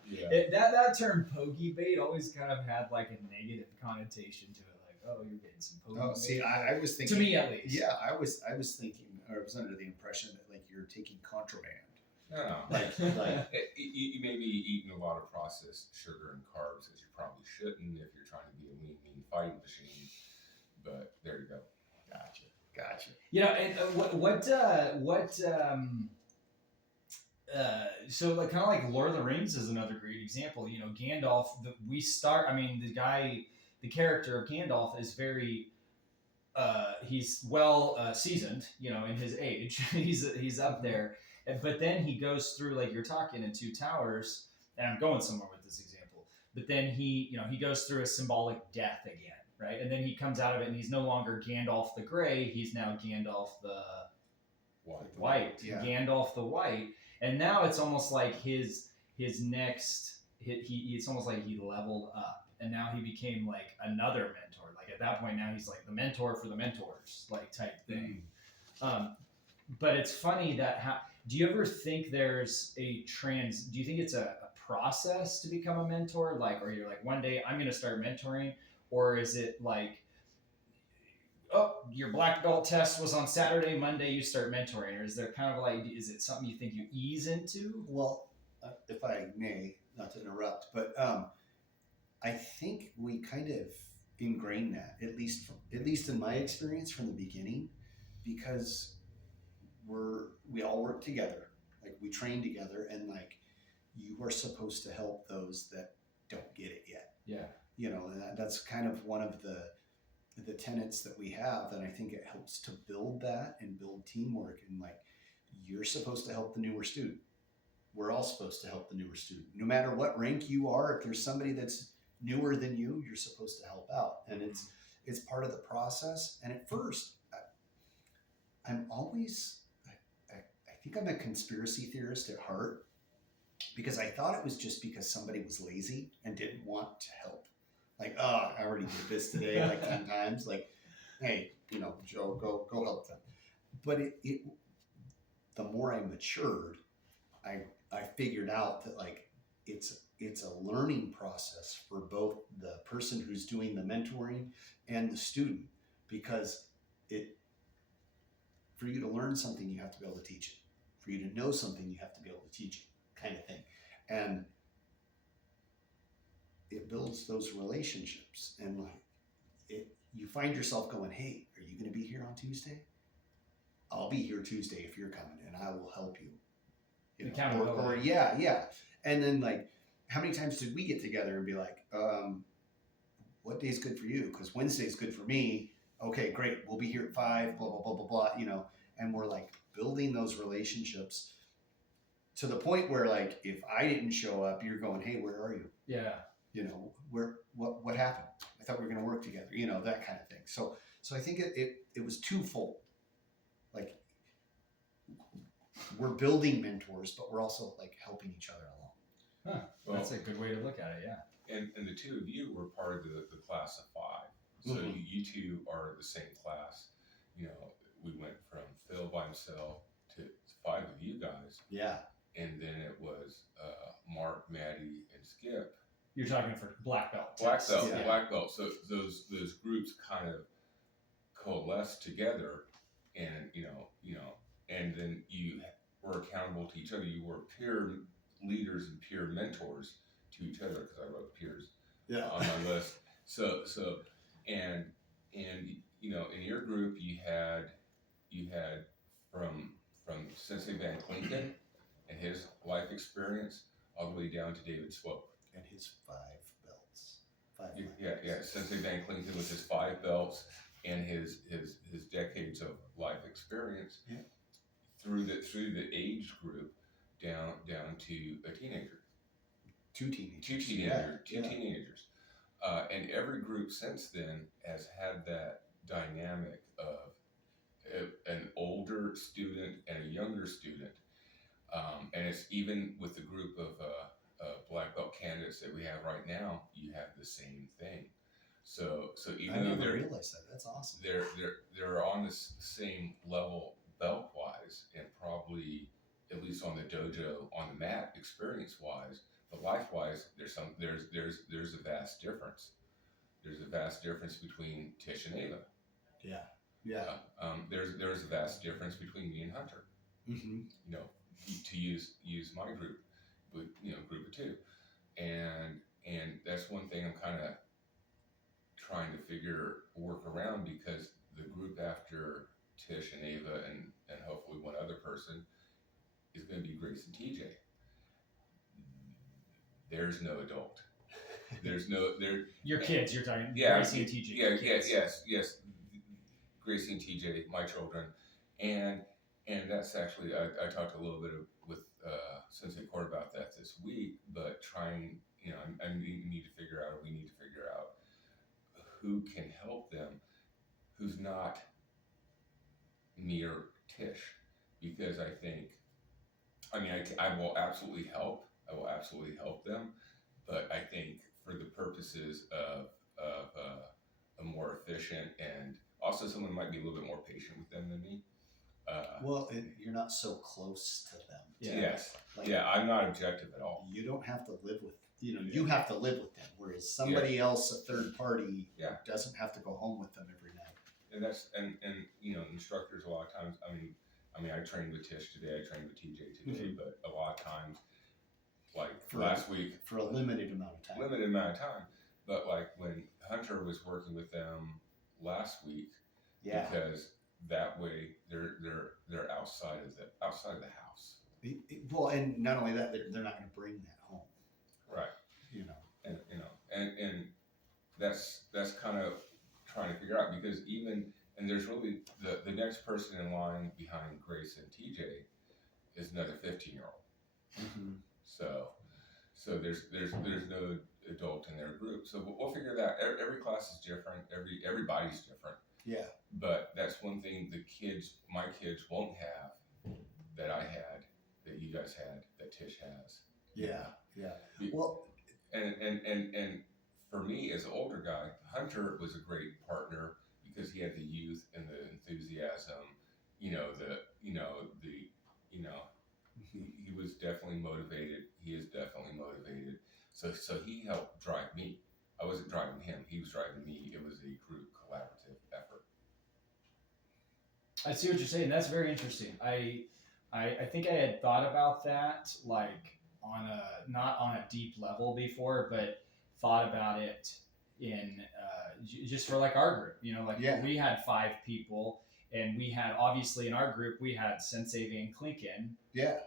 Yeah. That term pokey bait always kind of had like a negative connotation to it, like, oh, you're getting some pokey Oh, bait. see, I was thinking, to me at least. Yeah, I was thinking, or I was under the impression that like you're taking contraband. No. Like You may be eating a lot of processed sugar and carbs that you probably shouldn't if you're trying to be a lean fighting machine. But there you go. Gotcha. You know, and so like kind of like Lord of the Rings is another great example. You know, Gandalf. The character of Gandalf is very. He's well seasoned. You know, in his age, he's up there. But then he goes through, like you're talking, in Two Towers, and I'm going somewhere with this example. But then he goes through a symbolic death again, right? And then he comes out of it, and he's no longer Gandalf the Gray. He's now Gandalf the White. Yeah. Gandalf the White. And now it's almost like his next. It's almost like he leveled up, and now he became like another mentor. Like at that point, now he's like the mentor for the mentors, like type thing. But it's funny that do you ever think there's do you think it's a process to become a mentor? Like, or you're like, one day I'm going to start mentoring, or is it like, oh, your black belt test was on Saturday, Monday you start mentoring, or is there kind of like, is it something you think you ease into? Well, if I may, not to interrupt, but I think we kind of ingrain that, at least in my experience from the beginning, because we all work together, like we train together, and like you are supposed to help those that don't get it yet. Yeah. You know, and that's kind of one of the tenets that we have, and I think it helps to build that and build teamwork. And like, you're supposed to help the newer student. We're all supposed to help the newer student, no matter what rank you are. If there's somebody that's newer than you, you're supposed to help out, and it's part of the process. And at first, I'm always. I think I'm a conspiracy theorist at heart, because I thought it was just because somebody was lazy and didn't want to help. Like, oh, I already did this today like 10 times. Like, hey, Joe, go help them. But the more I matured, I figured out that like it's a learning process for both the person who's doing the mentoring and the student, because for you to learn something, you have to be able to teach it. For you to know something, you have to be able to teach it, kind of thing. And it builds those relationships. And like you find yourself going, hey, are you going to be here on Tuesday? I'll be here Tuesday if you're coming, and I will help you. Or yeah. And then like, how many times did we get together and be like, what day's good for you? Because Wednesday's good for me. Okay, great. We'll be here at 5, blah, blah, blah, blah, blah, and we're like building those relationships to the point where like, if I didn't show up, you're going, hey, where are you? Yeah. What happened? I thought we were going to work together, that kind of thing. So I think it was twofold. Like, we're building mentors, but we're also like helping each other along. Huh. Well, that's a good way to look at it. Yeah. And the two of you were part of the class of 5. So you two are the same class. We went from Phil by himself to 5 of you guys. Yeah. And then it was Mark, Maddie, and Skip. You're talking for black belt. Black belt. So those groups kind of coalesced together, and and then you were accountable to each other. You were peer leaders and peer mentors to each other, because I wrote peers on my list. So and in your group you had from Sensei Van Klinken and his life experience all the way down to David Swope. And his 5 belts. Yeah. Sensei Van Klinken with his 5 belts and his decades of life experience through the age group down to a teenager. 2 teenagers. 2 teenagers. Yeah. 2 teenagers. And every group since then has had that dynamic of an older student and a younger student. And it's even with the group of black belt candidates that we have right now, you have the same thing. So I even though never realized that. That's awesome. they're on the same level belt wise, and probably at least on the dojo on the mat experience wise, but life wise, there's a vast difference. There's a vast difference between Tish and Ava. Yeah. There's a vast difference between me and Hunter. Mm-hmm. You know, to use my group, with group of two, and that's one thing I'm kind of trying to work around, because the group after Tish and Ava and hopefully one other person is going to be Grace and TJ. There's no adult. There's no there. Your kids, you're talking. Yeah, Gracie and TJ. Yeah, yes. Gracie and TJ, my children, and that's actually I talked a little bit with Sensei Court about that this week, but trying, we need to figure out who can help them, who's not me or Tish, because I will absolutely help. I will absolutely help them, but I think for the purposes of a more efficient, and also someone might be a little bit more patient with them than me. You're not so close to them. Yeah. Yes. I'm not objective at all. You don't have to live with, you have to live with them. Whereas somebody else, a third party, doesn't have to go home with them every night. And that's, and instructors a lot of times, I trained with Tish today, I trained with TJ today, but a lot of times, like last week. For a limited amount of time. But like when Hunter was working with them last week, because that way they're outside of the house. Well, and not only that, they're not going to bring that home. Right. And that's kind of trying to figure out, because and there's really the next person in line behind Grace and TJ is another 15-year-old. Mm-hmm. So there's no adult in their group. So we'll figure that. Every class is different. Everybody's different. Yeah. But that's one thing my kids won't have that I had, that you guys had, that Tish has. Yeah. Well, and for me as an older guy, Hunter was a great partner because he had the youth and the enthusiasm. He was definitely motivated. He is definitely motivated. So he helped drive me. I wasn't driving him. He was driving me. It was a group collaborative effort. I see what you're saying. That's very interesting. I think I had thought about that, like not on a deep level before, but thought about it in just for like our group. We had 5 people, and we had, obviously in our group we had Sensei Van Klinken. Yeah.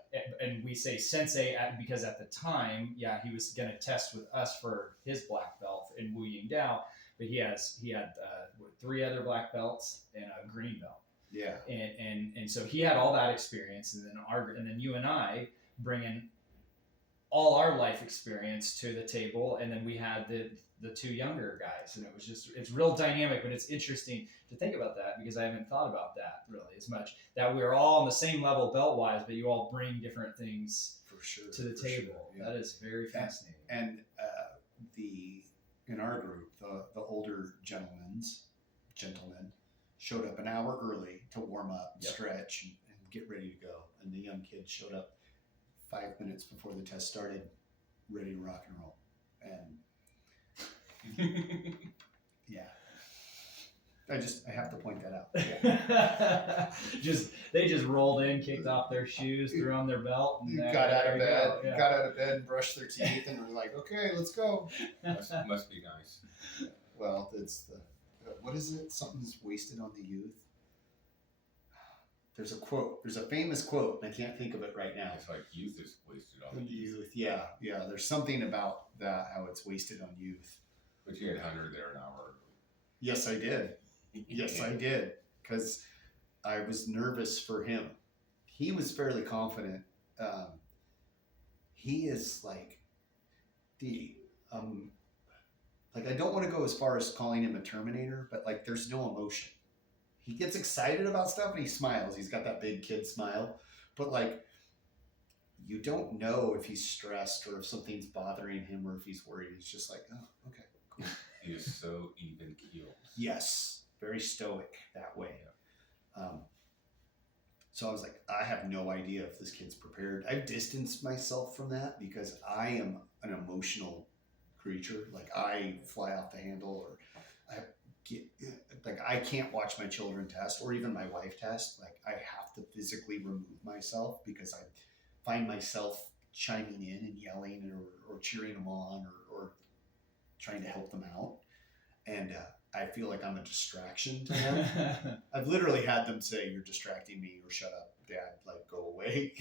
And we say Sensei because at the time, he was going to test with us for his black belt in Wu Ying Dao, but he had 3 other black belts and a green belt. Yeah. And so he had all that experience, and then you and I bringing all our life experience to the table, and then we had the 2 younger guys, and it's real dynamic. But it's interesting to think about that, because I haven't thought about that really as much, that we're all on the same level belt wise, but you all bring different things for sure to the table. Sure. Yeah. That is very fascinating. And in our group, the older gentlemen showed up an hour early to warm up, and stretch, and get ready to go. And the young kids showed up 5 minutes before the test started, ready to rock and roll. And I have to point that out. Yeah. They just rolled in, kicked off their shoes, threw on their belt, and got out of bed, and brushed their teeth, and were like, "Okay, let's go." Must be nice. Well, it's what is it? Something's wasted on the youth. There's a quote. There's a famous quote, and I can't think of it right now. It's like youth is wasted on the youth. Yeah. There's something about that, how it's wasted on youth. But you had Hunter there an hour early. Yes, I did. Yes, I did. Because I was nervous for him. He was fairly confident. He is like I don't want to go as far as calling him a Terminator, but like there's no emotion. He gets excited about stuff and he smiles. He's got that big kid smile. But like you don't know if he's stressed or if something's bothering him or if he's worried. It's just like, oh, okay, cool. He is so even keeled. Yes, very stoic that way. So I was like, I have no idea if this kid's prepared. I've distanced myself from that because I am an emotional creature. Like I fly off the handle, or I can't watch my children test or even my wife test. Like I have to physically remove myself because I find myself chiming in and yelling or cheering them on or trying to help them out. And I feel like I'm a distraction to them. I've literally had them say, "You're distracting me," or "Shut up, Dad, like go away."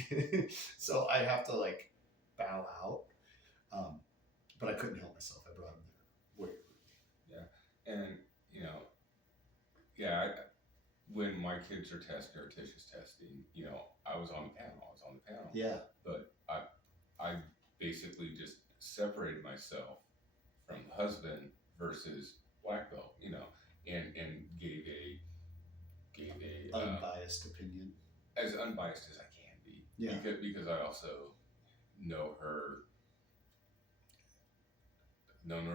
So I have to like bow out. But I couldn't help myself. I brought him there way early. Yeah. And, yeah, when my kids are testing or Tish is testing, I was on the panel. Yeah. But I basically just separated myself from husband versus black belt, and gave a Unbiased opinion. as unbiased as I can be. Yeah. Because I also known her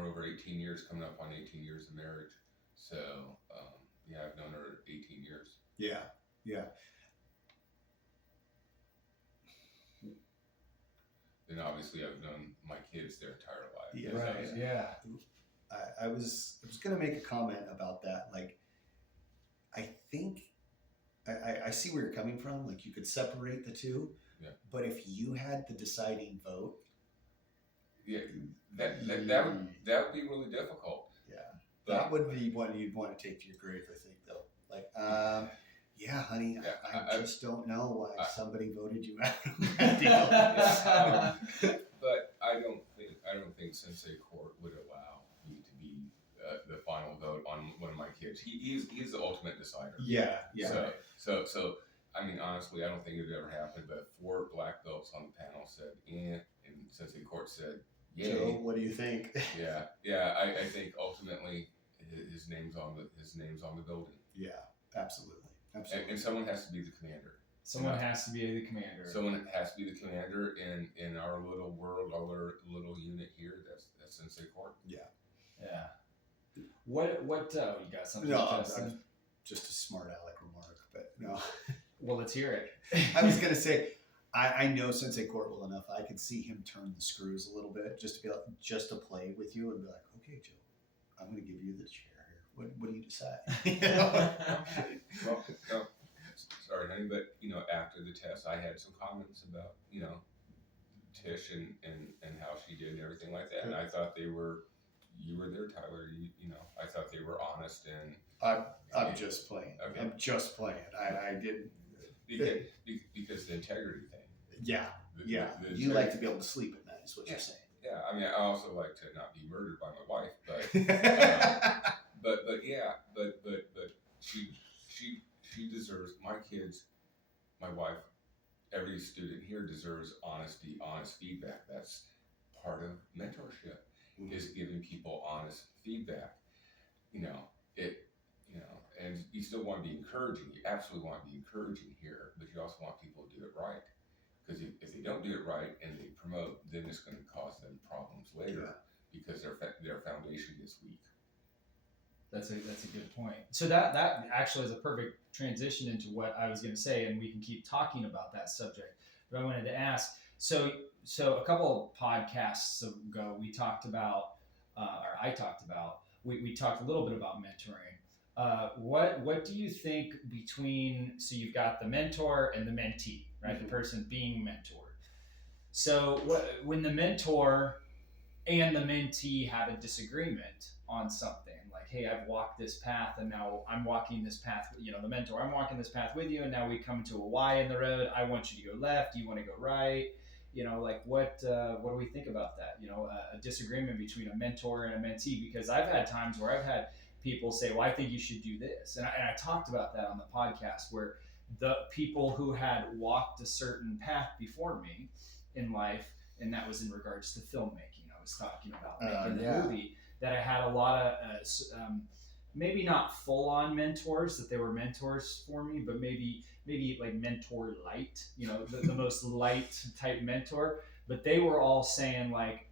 over 18 years, coming up on 18 years of marriage. So, I've known her 18 years. Yeah. Yeah. Then obviously I've known my kids their entire life. Yeah. Right. Yeah. I was going to make a comment about that. Like, I think I see where you're coming from. Like, you could separate the two. Yeah. But if you had the deciding vote, yeah, that would be really difficult. Yeah, but, that would be one you'd want to take to your grave. I think, though. Like, yeah, honey, I just don't know why somebody voted you out of that deal. But I don't think Sensei Court would allow me to be the final vote on one of my kids. He's the ultimate decider. Yeah. So I mean, honestly, I don't think it would ever happen. But 4 black belts on the panel said, and Sensei Court said, yay. Joe, what do you think? Yeah. I think ultimately his name's on the building. Yeah, absolutely. And someone has to be the commander. Someone has to be the commander. Someone has to be the commander in our little world, our little unit here. That's Sensei Court. Yeah. What you got something? No, I'm just a smart aleck remark, but no. Well, let's hear it. I was gonna say, I know Sensei Court well enough. I could see him turn the screws a little bit just to play with you and be like, okay, Joe, I'm gonna give you the chair here. What do you decide? Well, no, sorry, honey, but after the test, I had some comments about Tish and how she did and everything like that, and I thought you were there, Tyler. I thought they were honest and. I'm just playing. Okay. I'm just playing. I didn't. Because the integrity thing. Yeah. The you like to be able to sleep at night, is what you're saying. Yeah, I mean, I also like to not be murdered by my wife, but she deserves, my kids, my wife, every student here deserves honesty, honest feedback. That's part of mentorship, is giving people honest feedback. And you still want to be encouraging. You absolutely want to be encouraging here, but you also want people to do it right. Because if they don't do it right and they promote, then it's going to cause them problems later because their foundation is weak. That's a good point. So that actually is a perfect transition into what I was going to say, and we can keep talking about that subject. But I wanted to ask. So a couple of podcasts ago, we talked about, we talked a little bit about mentoring. What do you think between, so you've got the mentor and the mentee, right? Mm-hmm. The person being mentored. So when the mentor and the mentee have a disagreement on something, like, hey, I've walked this path and now I'm walking this path, the mentor, I'm walking this path with you, and now we come to a Y in the road. I want you to go left. You want to go right. What do we think about that? A disagreement between a mentor and a mentee, because I've had times where I've had people say, well, I think you should do this. And I talked about that on the podcast, where the people who had walked a certain path before me in life, and that was in regards to filmmaking. I was talking about making the movie, that I had a lot of, maybe not full on mentors that they were mentors for me, but maybe like mentor light, the most light type mentor. But they were all saying like,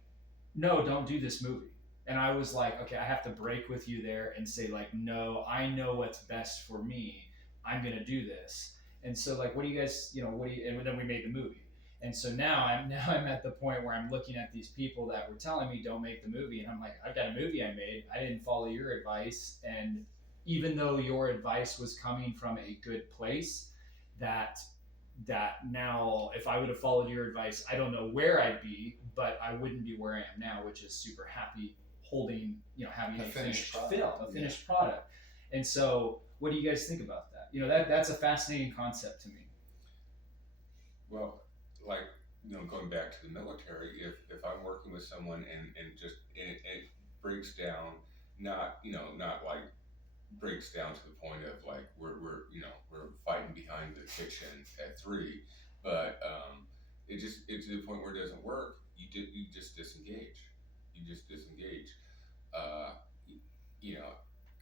no, don't do this movie. And I was like, okay, I have to break with you there and say like, no, I know what's best for me. I'm gonna do this. And so like, what do you guys, what do you? And then we made the movie. And so now I'm at the point where I'm looking at these people that were telling me don't make the movie, and I'm like, I've got a movie I made. I didn't follow your advice, and even though your advice was coming from a good place, that now if I would have followed your advice, I don't know where I'd be, but I wouldn't be where I am now, which is super happy holding, having a finished film, a finished product. And so what do you guys think about that? That's a fascinating concept to me. Well, like, going back to the military, if I'm working with someone and it breaks down, not like breaks down to the point of like we're fighting behind the kitchen at 3, but it's to the point where it doesn't work. You just disengage. Uh,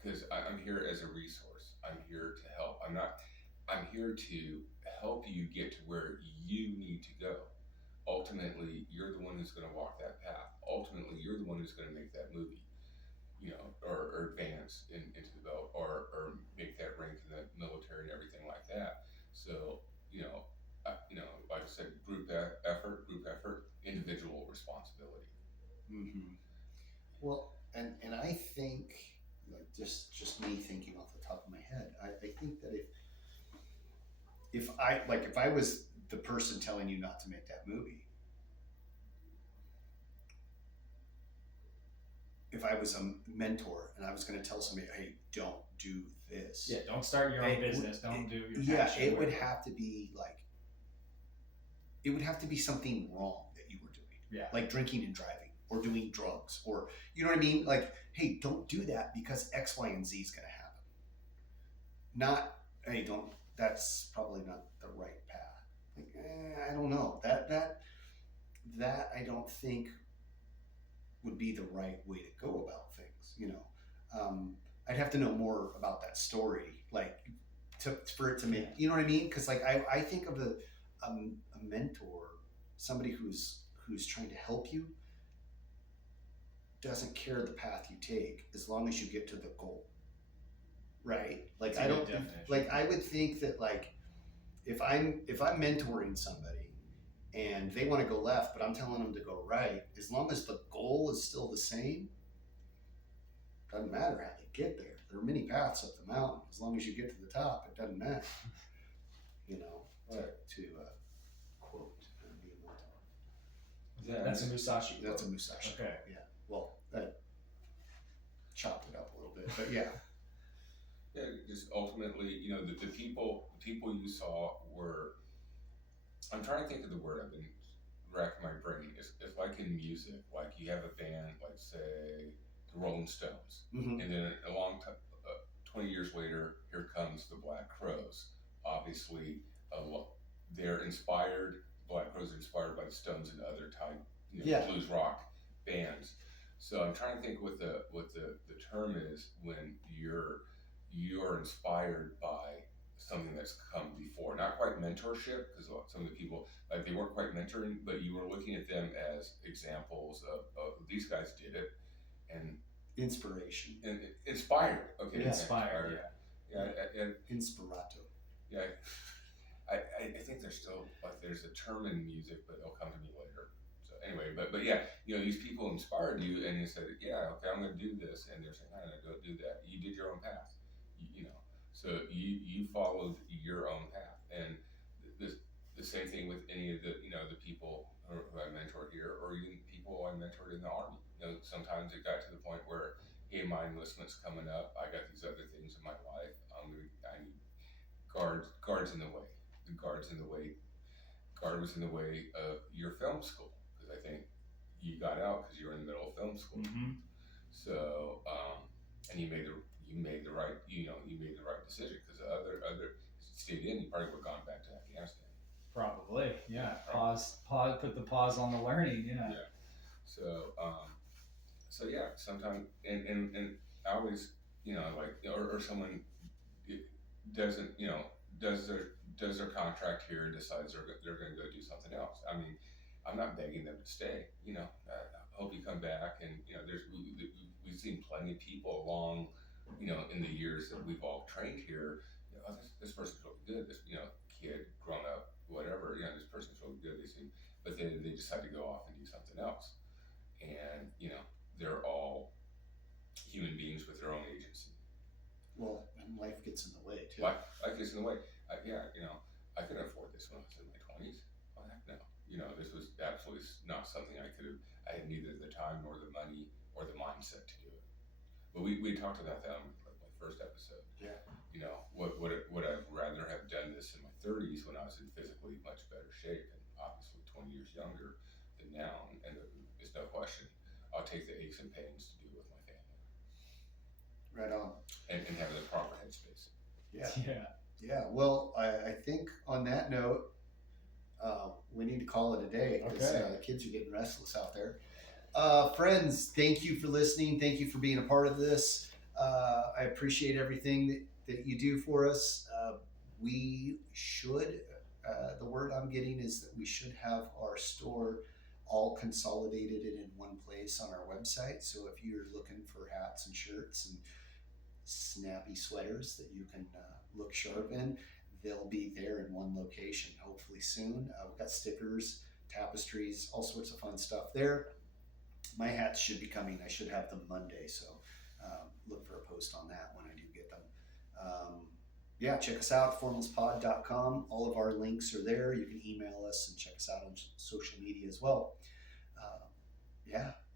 because I'm here as a resource. I'm here to help. I'm here to help you get to where you need to go. Ultimately, you're the one who's going to walk that path. Ultimately, you're the one who's going to make that movie, or advance into the belt, or make that rank in the military and everything like that. So, like I said, group effort, individual responsibility. Mm-hmm. Well, and I think, like, just me thinking off the top of my head, I think that if I was the person telling you not to make that movie, if I was a mentor and I was going to tell somebody, hey, don't do this. Yeah, don't start your own business. Don't do your passion. Yeah, it would have to be like, it would have to be something wrong that you were doing. Yeah. Like drinking and driving or doing drugs, or, you know what I mean? Like, hey, don't do that because X, Y, and Z is going to happen. Not, hey, that's probably not the right path. Like, I don't know. That I don't think would be the right way to go about things. I'd have to know more about that story, like for it to make, you know what I mean? Because like I think of a mentor, somebody who's trying to help you, doesn't care the path you take as long as you get to the goal, right? Like I don't like, I would think that like if I'm mentoring somebody and they want to go left, but I'm telling them to go right, as long as the goal is still the same, doesn't matter how they get there. There are many paths up the mountain. As long as you get to the top, it doesn't matter. To quote Miyamoto. That's a Musashi quote. That's a Musashi. Okay. Yeah. Well, that chopped it up a little bit, but yeah. Yeah, just ultimately, the people you saw were. I'm trying to think of the word. I've been racking my brain. It's like in music, like you have a band, like say the Rolling Stones, Mm-hmm. and then a long time, 20 years later, here comes the Black Crowes. Obviously, they're inspired. Black Crowes are inspired by the Stones and other type, blues rock bands. So I'm trying to think what the term is when you're inspired by something that's come before. Not quite mentorship, because some of the people, like, they weren't quite mentoring, but you were looking at them as examples of these guys did it, and inspiration and inspired. Okay, yeah. Inspired. Yeah, and inspirato. Yeah, I think there's still, like, there's a term in music, but it'll come to me later. So anyway, but yeah, these people inspired you, and you said, yeah, okay, I'm going to do this, and they're saying, don't do that. You did your own path, so you followed your own path, and the same thing with any of the the people who I mentored here, or even people I mentored in the Army. Sometimes it got to the point where, hey, my enlistment's coming up. I got these other things in my life. I need guards in the way. The guard was in the way of your film school, because I think you got out because you were in the middle of film school. Mm-hmm. So and you made the right decision, because other stayed in, you probably would have gone back to Afghanistan. Probably, yeah. Pause. Put the pause on the learning. Yeah. So yeah, sometimes, and I always or someone doesn't, does their contract here and decides they're going to go do something else. I mean, I'm not begging them to stay. I hope you come back. And we've seen plenty of people along, in the years that we've all trained here. This person's really good. This kid, grown up, whatever. This person's really good. But then they decide to go off and do something else. And they're all human beings with their own agency. Well, and life gets in the way too. Life gets in the way. I couldn't afford this when I was in my 20s. Oh, heck no. This was absolutely not something I could have. I had neither the time nor the money or the mindset to do it. But we talked about that on my first episode. Yeah. Would I rather have done this in my 30s when I was in physically much better shape and obviously 20 years younger than now? And there's no question. I'll take the aches and pains to do with my family. Right on. And have the proper headspace. Yeah. Yeah. Yeah. Well, I think on that note, we need to call it a day because the kids are getting restless out there. Friends, thank you for listening. Thank you for being a part of this. I appreciate everything that you do for us. We should, the word I'm getting is that we should have our store all consolidated and in one place on our website. So if you're looking for hats and shirts and snappy sweaters that you can look sharp in, they'll be there in one location hopefully soon. We've got stickers, tapestries, all sorts of fun stuff there. My hats should be coming. I should have them Monday, so look for a post on that when I do get them. Check us out, formlesspod.com. All of our links are there. You can email us and check us out on social media as well.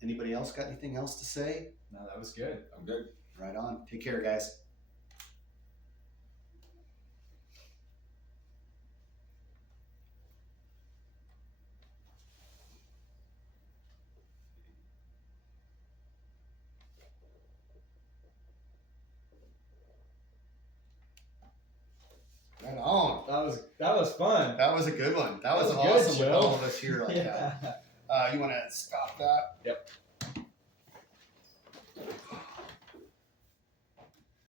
Anybody else got anything else to say? No, that was good. I'm good. Right on. Take care, guys. Right on. That was fun. That was a good one. That was good, awesome with Joe. all of us here like that. You want to stop that? Yep.